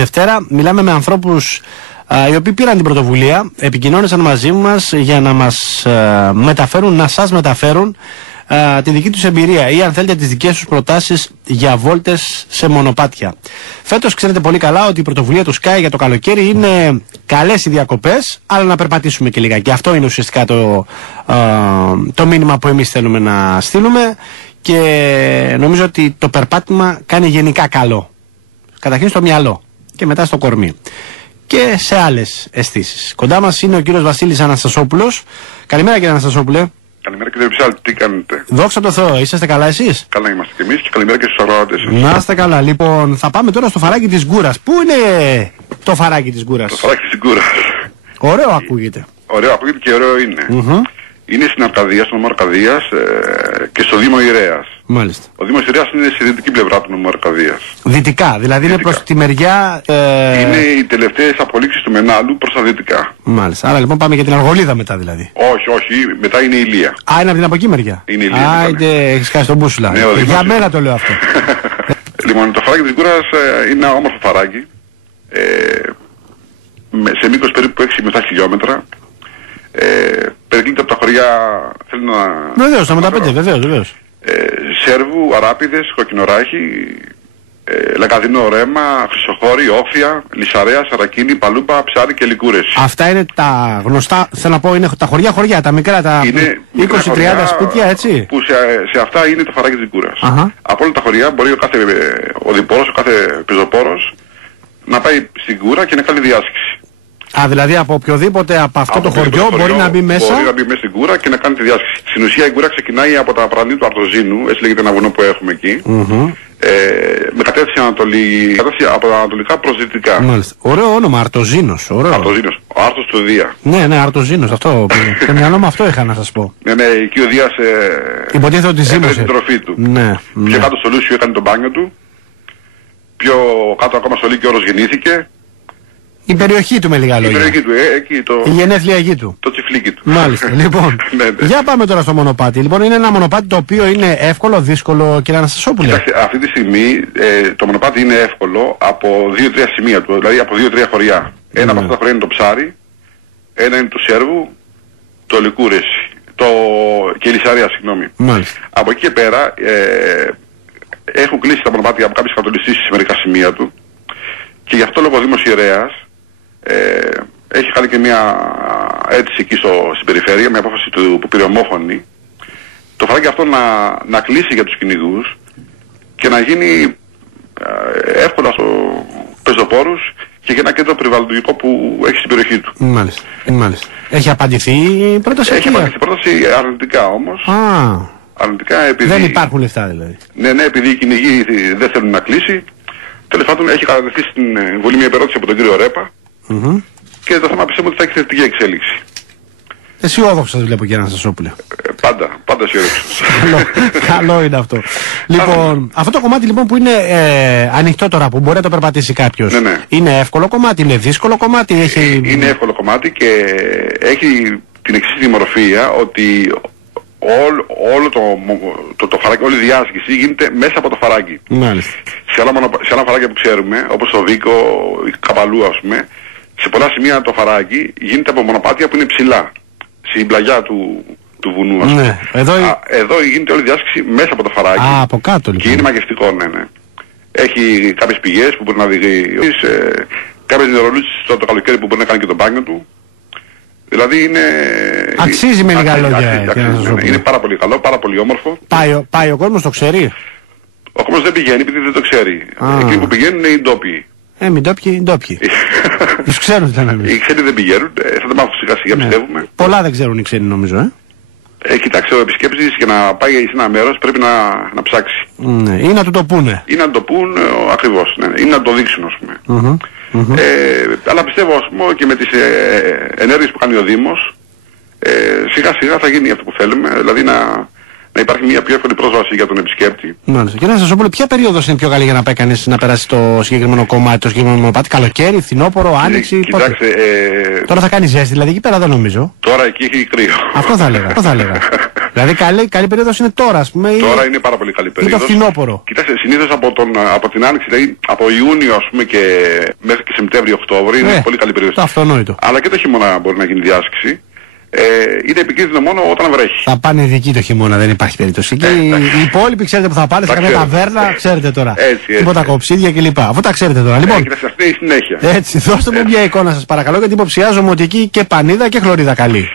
Δευτέρα. Μιλάμε με ανθρώπους οι οποίοι πήραν την πρωτοβουλία, επικοινώνησαν μαζί μας για να μας μεταφέρουν, να σας μεταφέρουν τη δική τους εμπειρία ή αν θέλετε τις δικές τους προτάσεις για βόλτες σε μονοπάτια. Φέτος ξέρετε πολύ καλά ότι η πρωτοβουλία του Sky για το καλοκαίρι είναι καλές οι διακοπές, αλλά να περπατήσουμε και λίγα. Και αυτό είναι ουσιαστικά το μήνυμα που εμείς θέλουμε να στείλουμε, και νομίζω ότι το περπάτημα κάνει γενικά καλό. Καταρχήν στο μυαλό και μετά στο κορμί και σε άλλες αισθήσεις. Κοντά μας είναι ο κύριος Βασίλης Αναστασόπουλος. Καλημέρα κύριε Αναστασόπουλε. Καλημέρα κύριε Ψάλτη, τι κάνετε? Δόξα τω Θεώ, είσαστε καλά εσείς? Καλά είμαστε και εμείς, και καλημέρα και στους αγρότες. Να είστε καλά. Λοιπόν, θα πάμε τώρα στο φαράκι της Γκούρας. Πού είναι το φαράκι της Γκούρας? Το φαράκι της Γκούρας. Ωραίο ακούγεται. Ωραίο ακούγεται και ωραίο είναι. Είναι στην Αρκαδία, στο νομό Αρκαδίας και στο Δήμο Ηρέας. Μάλιστα. Ο Δήμος Ηρέας είναι στη δυτική πλευρά του νομού Αρκαδίας. Δυτικά, δηλαδή είναι προς τη μεριά... Είναι οι τελευταίες απολύξεις του Μενάλου προς τα δυτικά. Μάλιστα. Άρα λοιπόν πάμε για την Αργολίδα μετά δηλαδή. Όχι, μετά είναι η Ηλία. Α, είναι από την από εκεί μεριά. Είναι η Ηλία. Άιντε, έχεις χάσει τον μπούσουλα. Ναι, για μένα το λέω αυτό. Λοιπόν, το φαράκι της Γκούρας είναι ένα όμορφο φαράκι. Σε μήκος περίπου 6 με 7 χιλιόμετρα. Περικλείται από τα χωριά, θέλω να... Βεβαίως, τα μεταπέντε, βεβαίως. Σέρβου, Αράπηδες, Κοκκινοράχη, Λακαδινό, Ρέμα, Χρυσοχώρη, Όφια, Λυσαρέα, Σαρακίνη, Παλούπα, Ψάρι και Λικούρες. Αυτά είναι τα γνωστά, θέλω να πω, είναι τα χωριά, τα μικρά, τα 20-30 σπίτια, έτσι. Που σε αυτά είναι το φαράκι της Γκούρας. Από όλα τα χωριά μπορεί ο κάθε οδηπόρος, ο κάθε πεζοπόρος να πάει στην Γκούρα και να κάνει διάσκηση. Α, δηλαδή από οποιοδήποτε από αυτό το χωριό μπορεί να μπει μέσα. Μπορεί να μπει μέσα στην Γκούρα και να κάνει τη διάσκηση. Στην ουσία η Γκούρα ξεκινάει από τα παραλία του Αρτοζίνου, έτσι λέγεται ένα βουνό που έχουμε εκεί. Με κατεύθυνση από τα ανατολικά προς δυτικά. Μάλιστα. Ωραίο όνομα, Αρτοζίνος. Αρτοζίνος. Ο Άρτος του Δία. Ναι, Αρτοζίνος, αυτό. Το μυαλό μου αυτό είχα να σας πω. Ναι, εκεί ο Δίας υποτίθεται ότι ζήμωσε την τροφή του. Ναι. Πιο κάτω στο Λούσιο έκανε το μπάνιο του. Πιο κάτω ακόμα στο Λύκειο Όρος γεννήθηκε. Η περιοχή του με λίγα λόγια. Η περιοχή του, εκεί το... Η γενέθλια γη του. Το τσιφλίκι του. Μάλιστα. Λοιπόν, για πάμε τώρα στο μονοπάτι. Λοιπόν, είναι ένα μονοπάτι το οποίο είναι εύκολο, δύσκολο, κύριε Αναστασόπουλε? Κοιτάξτε, αυτή τη στιγμή το μονοπάτι είναι εύκολο από 2-3 σημεία του, δηλαδή από 2-3 χωριά. Ένα από αυτά τα χωριά είναι το Ψάρι, ένα είναι του Σέρβου, το Λικούρες και η Λυσαρέα, συγγνώμη. Μάλιστα. Από εκεί και πέρα έχουν κλείσει τα μονοπάτια από κάποιες κατολιστήσεις σε μερικά σημεία του, και γι' αυτό λόγω ο Δήμος Ηρέας έχει κάνει και μια αίτηση εκεί στην περιφέρεια, μια απόφαση που πήρε ομόφωνη, το φαράκι αυτό να κλείσει για τους κυνηγούς και να γίνει εύκολα στους πεζοπόρους και για ένα κέντρο περιβαλλοντικό που έχει στην περιοχή του. Μάλιστα. Έχει απαντηθεί η πρόταση? Έχει απαντηθεί η πρόταση αρνητικά όμως. Αρνητικά επειδή... Δεν υπάρχουν λεφτά δηλαδή. Ναι, επειδή οι κυνηγοί δεν θέλουν να κλείσει. Τέλος πάντων έχει κατατεθεί στην Βουλή μια επερώτηση από τον κύριο Ρέπα. Και το θέμα πιστεύω ότι θα έχει θετική εξέλιξη. Αισιόδοξο σας βλέπω, κύριε Αναστασόπουλε. Πάντα αισιόδοξο. Καλό είναι αυτό. Λοιπόν, αυτό το κομμάτι λοιπόν που είναι ανοιχτό τώρα, που μπορεί να το περπατήσει κάποιος, είναι εύκολο κομμάτι, είναι δύσκολο κομμάτι? Είναι εύκολο κομμάτι και έχει την εξής δημορφία, ότι το φαράκι, όλη η διάσκηση γίνεται μέσα από το φαράκι. Μάλιστα. Σε άλλα φαράκια που ξέρουμε, όπως το Βίκο, η Καπαλού ας πούμε, σε πολλά σημεία το φαράκι γίνεται από μονοπάτια που είναι ψηλά, στην πλαγιά του βουνού ας πούμε. Εδώ γίνεται όλη η διάσκηση μέσα από το φαράκι. Από κάτω λοιπόν. Και είναι μαγευτικό, ναι. Έχει κάποιες πηγές που μπορεί να δει, κάποιες νερολούτσες το καλοκαίρι που μπορεί να κάνει και το μπάνιο του. Δηλαδή είναι... Αξίζει με λίγα λόγια. Είναι πάρα πολύ καλό, πάρα πολύ όμορφο. Πάει ο κόσμος, το ξέρει? Ο κόσμος δεν πηγαίνει επειδή δεν το ξέρει. Εκείνοι που πηγαίνουν είναι οι ντόπιοι. Οι ντόπιοι. Τους ξέρουν δεν είναι. Οι ξένοι δεν πηγαίνουν, θα τα μάθουν σιγά σιγά πιστεύουμε. Πολλά δεν ξέρουν οι ξένοι νομίζω. Κοιτάξτε, ο επισκέπτης για να πάει σε ένα μέρος πρέπει να ψάξει. Ή να του το πούνε. Ή να το πούν ακριβώς, ή να το δείξουν ας πούμε. Αλλά πιστεύω ας πούμε και με τις ενέργειες που κάνει ο Δήμος σιγά σιγά θα γίνει αυτό που θέλουμε, δηλαδή να υπάρχει μια πιο εύκολη πρόσβαση για τον επισκέπτη. Μάλιστα. Και να σας πω, ποια περίοδος είναι πιο καλή για να πάει κανείς να περάσει το συγκεκριμένο κομμάτι, το συγκεκριμένο μονοπάτι? Καλοκαίρι, φθινόπωρο, άνοιξη? Κοιτάξτε, τώρα θα κάνει ζέστη, δηλαδή εκεί πέρα δεν νομίζω. Τώρα εκεί έχει κρύο. Αυτό θα έλεγα. Δηλαδή καλή περίοδος είναι τώρα, ας πούμε. Τώρα είναι πάρα πολύ καλή περίοδος. Ή το φθινόπωρο. Κοιτάξτε, συνήθως από την Άνοιξη, δηλαδή από Ιούνιο ας πούμε και μέχρι και Σεπτέμβριο-Οκτώβριο είναι πολύ καλή περίοδος. Το αυτονόητο. Αλλά και το χειμώνα μπορεί να γίνει διάσκηση. Είναι επικίνδυνο μόνο όταν βρέχει. Θα πάνε ειδικοί το χειμώνα, δεν υπάρχει περίπτωση. Και οι υπόλοιποι ξέρετε που θα πάνε σε καμία ταβέρνα, ξέρετε τώρα. Τίποτα κοψίδια κλπ. Αφού τα ξέρετε τώρα. Λοιπόν, αυτή είναι η συνέχεια. Έτσι, δώστε μου μια εικόνα σας παρακαλώ, γιατί υποψιάζομαι ότι εκεί και πανίδα και χλωρίδα καλή.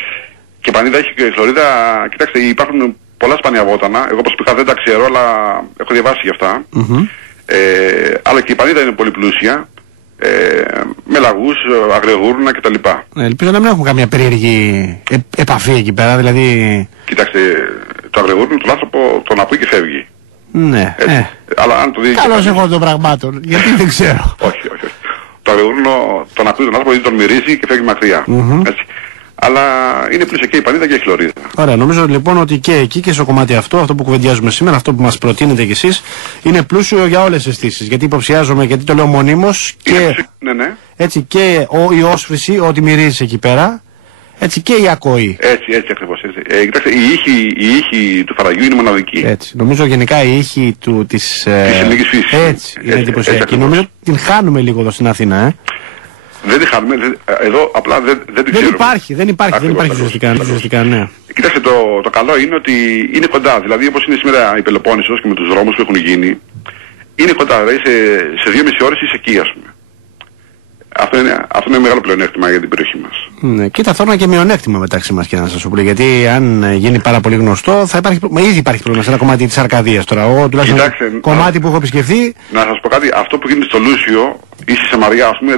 Και πανίδα έχει και χλωρίδα. Κοιτάξτε, υπάρχουν πολλά σπάνια βότανα. Εγώ προσωπικά δεν τα ξέρω, αλλά έχω διαβάσει γι' αυτά. Αλλά και η πανίδα είναι πολύ πλούσια. Με λαγούς, αγριογούρνα κτλ. Ελπίζω να μην έχουν καμία περίεργη επαφή εκεί πέρα, δηλαδή. Κοιτάξτε, το αγριογούρνο τον άνθρωπο τον ακούει και φεύγει. Ναι. Αλλά αν το δει. Καλώς εγώ των πραγμάτων, γιατί δεν ξέρω. Όχι. Το αγριογούρνο τον ακούει τον άνθρωπο, γιατί τον μυρίζει και φεύγει μακριά. Έτσι. Αλλά είναι πλούσια και η πανίδα και η χλωρίδα. Ωραία, νομίζω λοιπόν ότι και εκεί και στο κομμάτι αυτό που κουβεντιάζουμε σήμερα, αυτό που μας προτείνετε κι εσείς, είναι πλούσιο για όλες τις αισθήσεις. Γιατί υποψιάζομαι, γιατί το λέω μονίμως, και, έτσι, και η όσφρηση, ό,τι μυρίζει εκεί πέρα, έτσι, και η ακοή. Έτσι ακριβώς. Κοιτάξτε, η ήχη του φαραγιού είναι μοναδική. Έτσι. Νομίζω γενικά η ήχη της ελληνικής φύσης. Έτσι, είναι εντυπωσιακή. Νομίζω την χάνουμε λίγο εδώ στην Αθήνα, Δεν τη χάνουμε, εδώ απλά δεν την ξέρουμε. Δεν υπάρχει ουσιαστικά, ναι. Κοιτάξτε, το καλό είναι ότι είναι κοντά. Δηλαδή, όπως είναι σήμερα η Πελοπόννησος και με τους δρόμους που έχουν γίνει, είναι κοντά. Δηλαδή, σε 2,5 ώρες είσαι εκεί, ας πούμε. Αυτό είναι μεγάλο πλεονέκτημα για την περιοχή μας. Ναι, και ταυτόχρονα και μειονέκτημα μεταξύ μας, και να σας το πω. Γιατί αν γίνει πάρα πολύ γνωστό, θα υπάρχει. Ήδη υπάρχει πρόβλημα σε ένα κομμάτι της Αρκαδίας τώρα. Εγώ τουλάχιστον κομμάτι που έχω επισκεφθεί. Να σας πω κάτι, αυτό που γίνεται στο Λούσιο ή στη Σαμαριά, ας πούμε,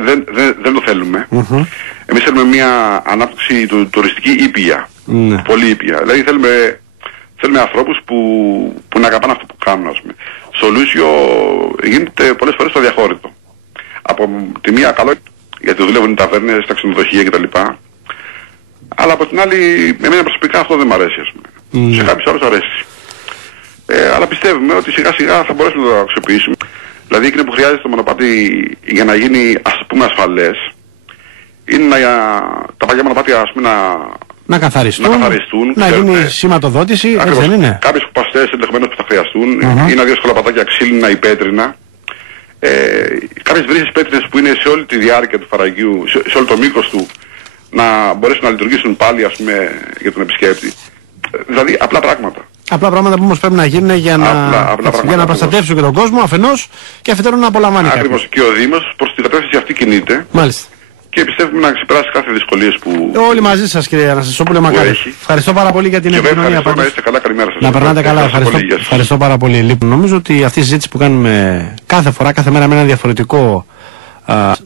δεν το θέλουμε. Εμείς θέλουμε μια ανάπτυξη τουριστική ήπια. Πολύ ήπια. Δηλαδή θέλουμε ανθρώπους που να αγαπάνε αυτό που κάνουν, ας πούμε. Στο Λούσιο γίνεται πολλές φορές το αδιαχώρητο. Από τη μία καλό, γιατί δουλεύουν οι ταβέρνες, τα ξενοδοχεία κτλ. Αλλά από την άλλη, εμένα προσωπικά αυτό δεν μ' αρέσει, ας πούμε. Σε κάποιους άλλους αρέσει. Αλλά πιστεύουμε ότι σιγά σιγά θα μπορέσουμε να το αξιοποιήσουμε. Δηλαδή εκείνο που χρειάζεται το μονοπάτι για να γίνει, ας πούμε, ασφαλές, είναι τα παλιά μονοπάτια, ας πούμε, να καθαριστούν, να γίνει σηματοδότηση, έτσι δεν είναι. Κάποιες κουπαστές ενδεχομένως που θα χρειαστούν, ή ένα-δύο σκολαπατάκια ξύλινα ή πέτρινα. Κάποιες βρύσες πέτρινες που είναι σε όλη τη διάρκεια του φαραγιού, σε όλο το μήκος του, να μπορέσουν να λειτουργήσουν πάλι, ας πούμε, για τον επισκέπτη. Δηλαδή απλά πράγματα. Απλά πράγματα που όμως πρέπει να γίνουν για να προστατεύσουν και τον κόσμο αφενός, και αφετέρου να απολαμβάνει κάποιος. Ακριβώς, και ο Δήμος προς την κατεύθυνση αυτή κινείται. Μάλιστα. Και πιστεύουμε να ξεπεράσει κάθε δυσκολίες που. Όλοι μαζί σας, κύριε Αναστασόπουλε, μακάρι. Ευχαριστώ πάρα πολύ για την επικοινωνία. Να είστε καλά, καλημέρα σας. Να περνάτε καλά, ευχαριστώ πάρα πολύ. Λοιπόν, νομίζω ότι αυτή η συζήτηση που κάνουμε κάθε φορά, κάθε μέρα με ένα διαφορετικό,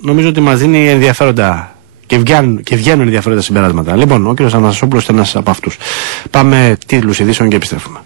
νομίζω ότι μας δίνει ενδιαφέροντα και βγαίνουν ενδιαφέροντα συμπεράσματα. Λοιπόν, ο κύριος Αναστασόπουλος ήταν ένας από αυτούς. Πάμε τίτλους ειδήσεων και επιστρέφουμε.